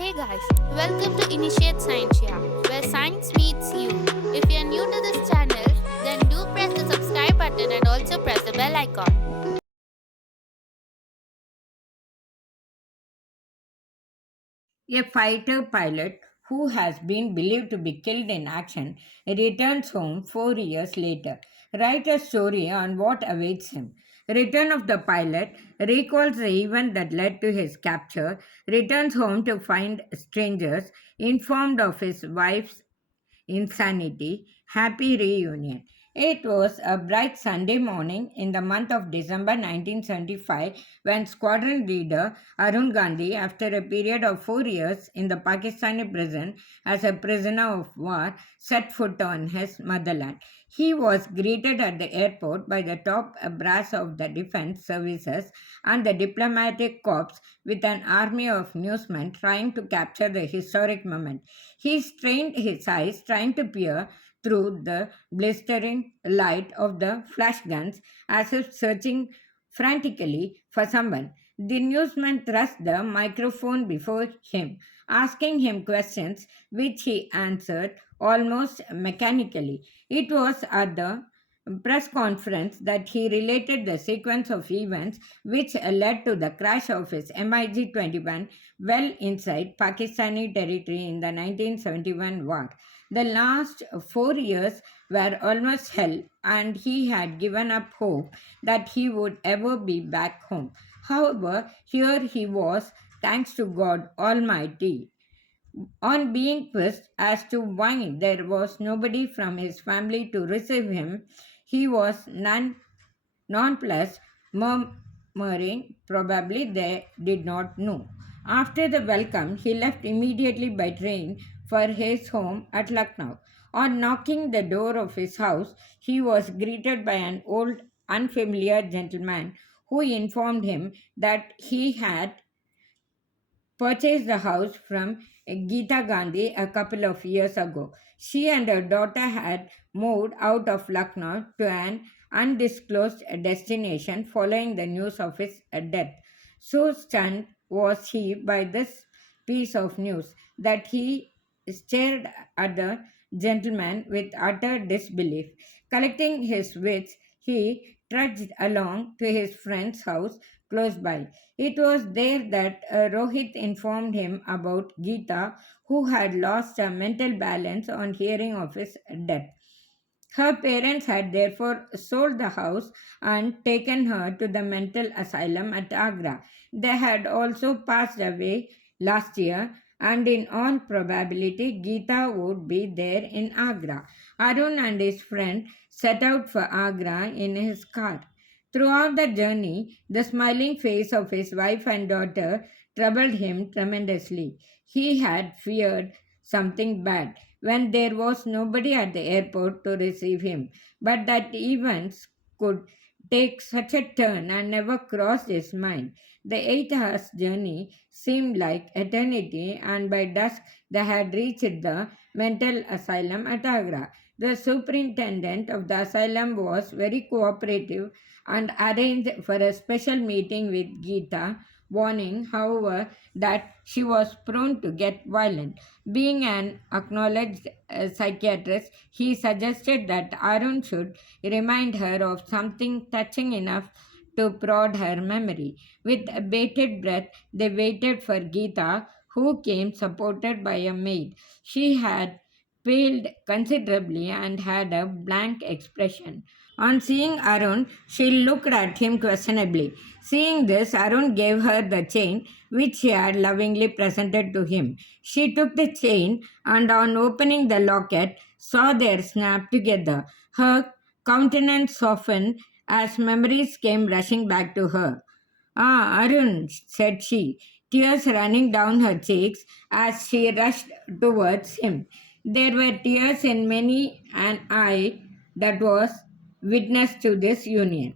Hey guys, welcome to Initiate Scientia, where science meets you. If you're new to this channel, then do press the subscribe button and also press the bell icon. A fighter pilot who has been believed to be killed in action returns home 4 years later. Write a story on what awaits him. Return of the pilot recalls the event that led to his capture, returns home to find strangers, informed of his wife's insanity, happy reunion. It was a bright Sunday morning in the month of December 1975 when squadron leader Arun Gandhi, after a period of 4 years in the Pakistani prison as a prisoner of war, set foot on his motherland. He was greeted at the airport by the top brass of the defense services and the diplomatic corps with an army of newsmen trying to capture the historic moment. He strained his eyes, trying to peer through the blistering light of the flash guns as if searching frantically for someone. The newsman thrust the microphone before him, asking him questions which he answered almost mechanically. It was at the press conference that he related the sequence of events which led to the crash of his MiG 21 well inside Pakistani territory in the 1971 war. The last 4 years were almost hell, and he had given up hope that he would ever be back home. However, here he was, thanks to God Almighty. On being quizzed as to why there was nobody from his family to receive him, he was nonplussed, murmuring, probably they did not know. After the welcome, he left immediately by train for his home at Lucknow. On knocking the door of his house, he was greeted by an old, unfamiliar gentleman who informed him that he had purchased the house from Geeta Gandhi a couple of years ago. She and her daughter had moved out of Lucknow to an undisclosed destination following the news of his death. So stunned was he by this piece of news that he stared at the gentleman with utter disbelief. Collecting his wits, he trudged along to his friend's house close by. It was there that Rohit informed him about Geeta, who had lost her mental balance on hearing of his death. Her parents had therefore sold the house and taken her to the mental asylum at Agra. They had also passed away last year, and in all probability, Geeta would be there in Agra. Arun and his friend set out for Agra in his car. Throughout the journey, the smiling face of his wife and daughter troubled him tremendously. He had feared something bad when there was nobody at the airport to receive him, but that events could take such a turn and never crossed his mind. The 8 hours journey seemed like eternity, and by dusk they had reached the mental asylum at Agra. The superintendent of the asylum was very cooperative and arranged for a special meeting with Geeta, warning, however, that she was prone to get violent. Being an acknowledged psychiatrist, he suggested that Arun should remind her of something touching enough to prod her memory. With bated breath, they waited for Geeta, who came supported by a maid. She had paled considerably and had a blank expression. On seeing Arun, she looked at him questionably. Seeing this, Arun gave her the chain which she had lovingly presented to him. She took the chain and, on opening the locket, saw their snap together. Her countenance softened as memories came rushing back to her. Ah, Arun, said she, tears running down her cheeks as she rushed towards him. There were tears in many an eye that was witness to this union.